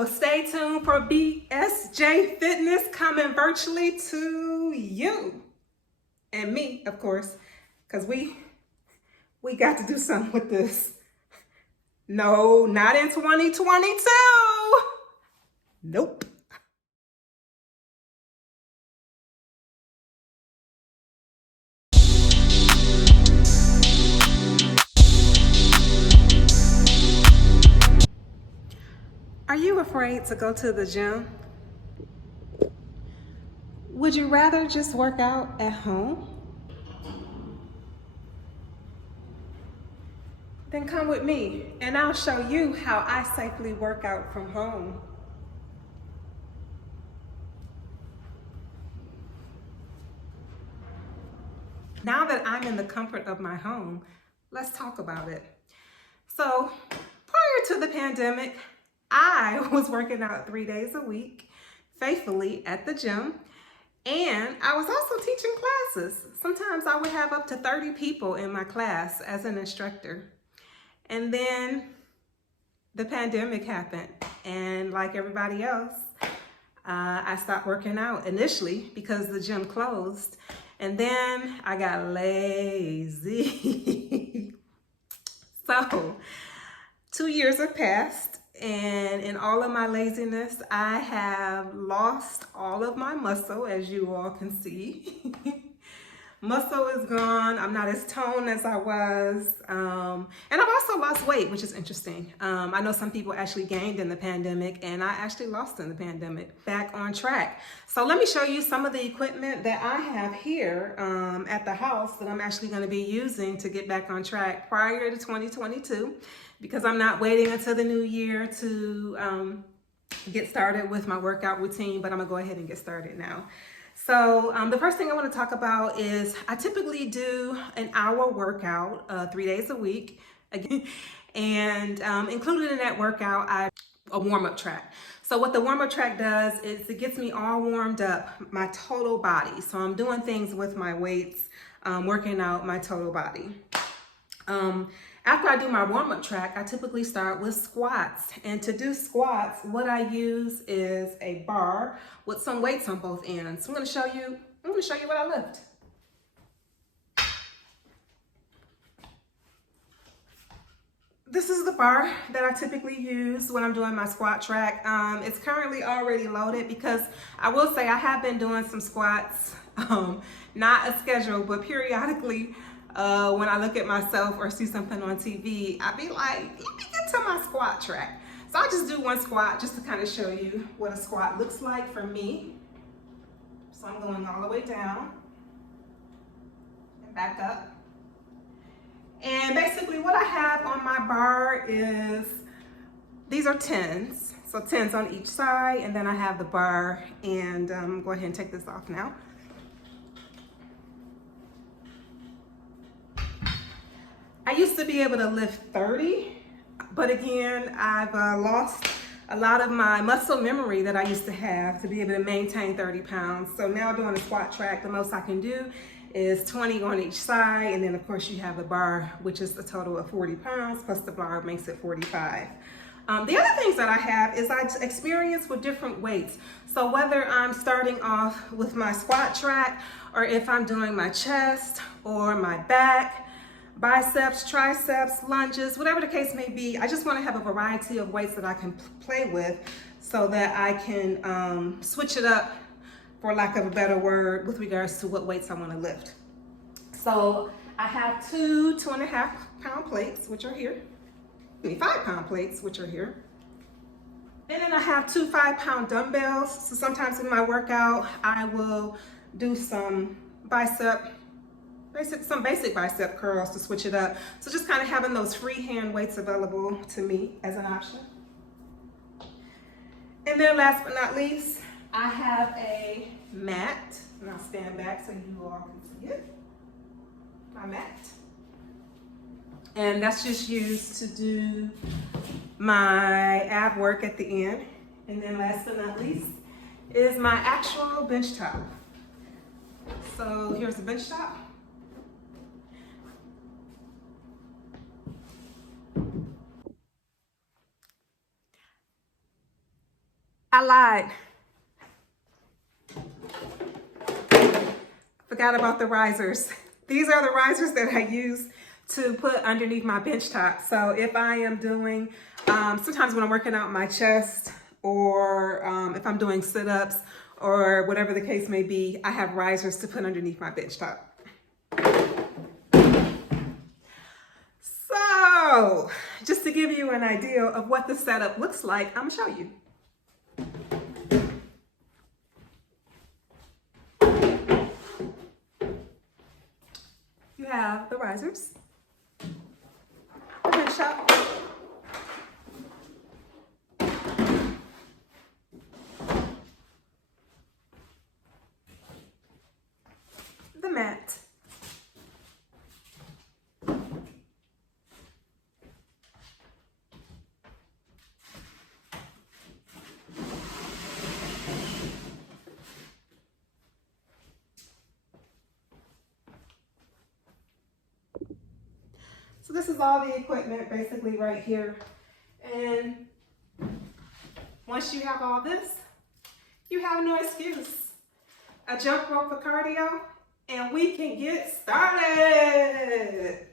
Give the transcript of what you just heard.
So stay tuned for BSJ Fitness coming virtually to you and me, of course, because we got to do something with this. No, not in 2022. Nope. Are you afraid to go to the gym? Would you rather just work out at home? Then come with me and I'll show you how I safely work out from home. Now that I'm in the comfort of my home, let's talk about it. So prior to the pandemic, I was working out 3 days a week, faithfully at the gym. And I was also teaching classes. Sometimes I would have up to 30 people in my class as an instructor. And then the pandemic happened. And like everybody else, I stopped working out initially because the gym closed. And then I got lazy. So 2 years have passed. And in all of my laziness, I have lost all of my muscle, as you all can see. Muscle is gone. I'm not as toned as I was. And I've also lost weight, which is interesting. I know some people actually gained in the pandemic, and I actually lost in the pandemic. Back on track. So let me show you some of the equipment that I have here at the house that I'm actually going to be using to get back on track prior to 2022. Because I'm not waiting until the new year to get started with my workout routine, but I'm gonna go ahead and get started now. So the first thing I wanna talk about is I typically do an hour workout 3 days a week. Again, and included in that workout, a warm-up track. So what the warm-up track does is it gets me all warmed up, my total body. So I'm doing things with my weights, working out my total body. After I do my warm-up track, I typically start with squats. And to do squats, what I use is a bar with some weights on both ends. So I'm gonna show you what I lift. This is the bar that I typically use when I'm doing my squat track. It's currently already loaded because I will say I have been doing some squats, not a schedule, but periodically. When I look at myself or see something on TV, I be like, let me get to my squat track. So I'll just do one squat just to kind of show you what a squat looks like for me. So I'm going all the way down and back up. And basically what I have on my bar is, these are 10s. So 10s on each side, and then I have the bar, and go ahead and take this off now. I used to be able to lift 30, but again, I've lost a lot of my muscle memory that I used to have to be able to maintain 30 pounds. So now doing the squat track, the most I can do is 20 on each side. And then of course you have the bar, which is a total of 40 pounds, plus the bar makes it 45. The other things that I have is I experience with different weights. So whether I'm starting off with my squat track, or if I'm doing my chest or my back, biceps, triceps, lunges, whatever the case may be, I just want to have a variety of weights that I can play with so that I can switch it up, for lack of a better word, with regards to what weights I want to lift. So I have two 2.5 pound plates, which are here. 5 pound plates, which are here. And then I have 2 5-pound dumbbells. So sometimes in my workout, I will do some basic bicep curls to switch it up. So just kind of having those freehand weights available to me as an option. And then last but not least, I have a mat. And I'll stand back so you all can see it. My mat. And that's just used to do my ab work at the end. And then last but not least is my actual bench top. So here's the bench top. I lied. Forgot about the risers. These are the risers that I use to put underneath my bench top. So if I am doing, sometimes when I'm working out my chest, or if I'm doing sit-ups or whatever the case may be, I have risers to put underneath my bench top. So just to give you an idea of what the setup looks like, I'm gonna show you. You have the risers, the bench top, the mat, so this is all the equipment basically right here. And once you have all this, you have no excuse. A jump rope for cardio, and we can get started.